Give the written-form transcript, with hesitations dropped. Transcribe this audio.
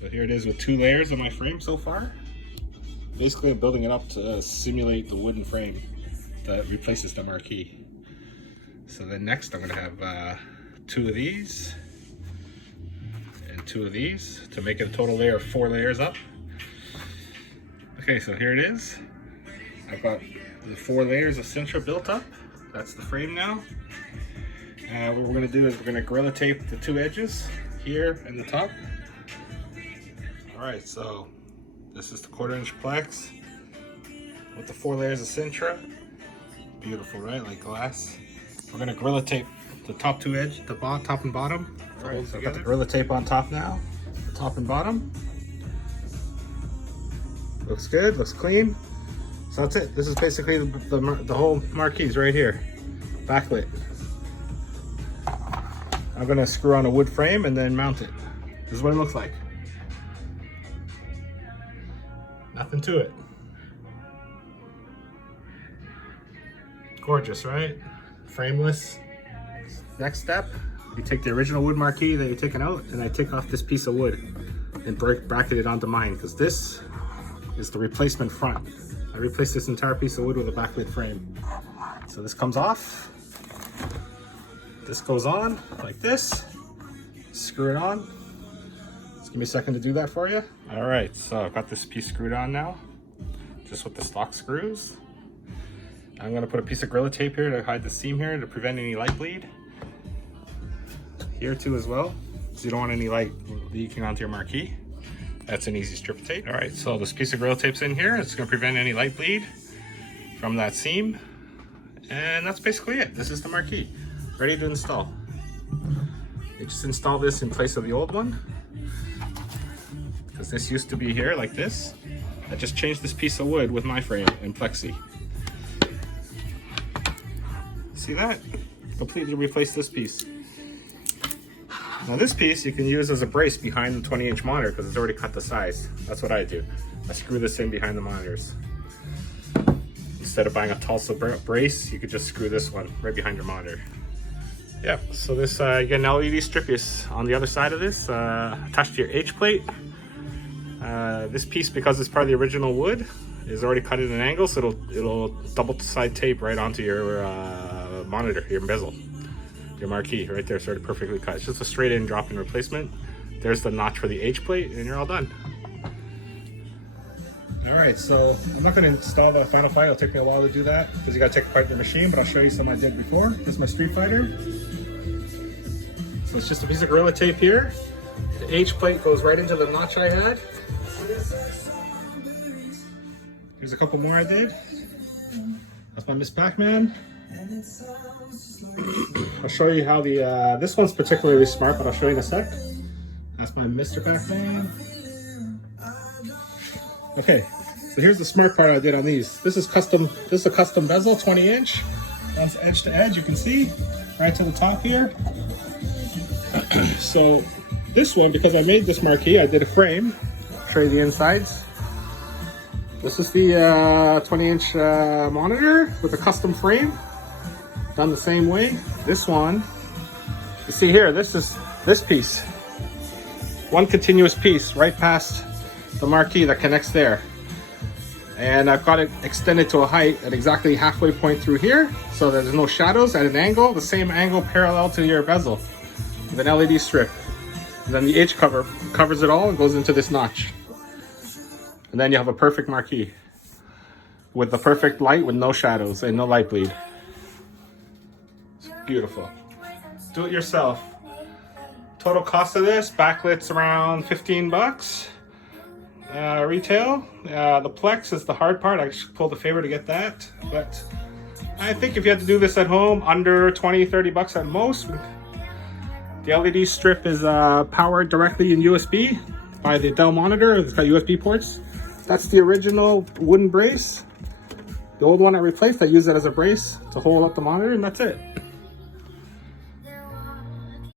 So here it is with 2 layers on my frame so far. Basically, I'm building it up to simulate the wooden frame that replaces the marquee. So then next I'm going to have 2 of these and 2 of these to make it a total layer of 4 layers up. Okay, so here it is. I've got the 4 layers of Sintra built up. That's the frame now. What we're going to do is we're going to Gorilla Tape the 2 edges here and the top. Alright, so this is the 1/4 inch plex with the 4 layers of Sintra. Beautiful, right? Like glass. We're going to Gorilla Tape the top 2 edges, the top and bottom. Alright, so I've got the Gorilla Tape on top now, the top and bottom. Looks good, looks clean. So that's it. This is basically the whole marquees right here, backlit. I'm going to screw on a wood frame and then mount it. This is what it looks like. Nothing to it. Gorgeous, right? Frameless. Next step, you take the original wood marquee that you're taking out, and I take off this piece of wood and bracket it onto mine, because this is the replacement front. I replaced this entire piece of wood with a backlit frame. So this comes off. This goes on like this. Screw it on. Just give me a second to do that for you. All right, so I've got this piece screwed on now, just with the stock screws. I'm gonna put a piece of Gorilla Tape here to hide the seam here to prevent any light bleed. Here too as well, so you don't want any light leaking onto your marquee. That's an easy strip of tape. All right, so this piece of Gorilla Tape's in here. It's gonna prevent any light bleed from that seam. And that's basically it. This is the marquee, ready to install. You just install this in place of the old one, because this used to be here like this. I just changed this piece of wood with my frame and plexi. See that? Completely replaced this piece. Now this piece you can use as a brace behind the 20-inch monitor because it's already cut the size. That's what I do. I screw this in behind the monitors. Instead of buying a Tulsa brace, you could just screw this one right behind your monitor. Yeah, so this, you get an LED strip is on the other side of this, attached to your H plate. This piece, because it's part of the original wood, is already cut at an angle, so it'll double side tape right onto your monitor, your bezel, your marquee right there. It's already perfectly cut. It's just a straight in drop in replacement. There's the notch for the H plate, and you're all done. All right, so I'm not going to install the final file. It'll take me a while to do that because you got to take apart the machine, but I'll show you some I did before. This is my Street Fighter. So it's just a piece of Gorilla Tape here. The H plate goes right into the notch I had. Here's a couple more I did. That's my Miss Pac-Man. I'll show you how the, this one's particularly smart, but I'll show you in a sec. That's my Mr. Pac-Man. Okay, so here's the smart part I did on these. This is a custom bezel, 20-inch. Runs edge to edge, you can see, right to the top here. So this one, because I made this marquee, I did a frame. I'll show you the insides. This is the 20-inch monitor with a custom frame, done the same way. This one, you see here, this is this piece. One continuous piece right past the marquee that connects there. And I've got it extended to a height at exactly halfway point through here, so that there's no shadows at an angle, the same angle parallel to your bezel, with an LED strip. And then the H cover covers it all and goes into this notch. And then you have a perfect marquee with the perfect light with no shadows and no light bleed. It's beautiful. Do it yourself. Total cost of this, backlit's around 15 bucks. Retail. The Plex is the hard part. I just pulled a favor to get that. But I think if you had to do this at home, under 20-30 bucks at most. The LED strip is powered directly in USB by the Dell monitor. It's got USB ports. That's the original wooden brace. The old one I replaced, I used it as a brace to hold up the monitor, and that's it.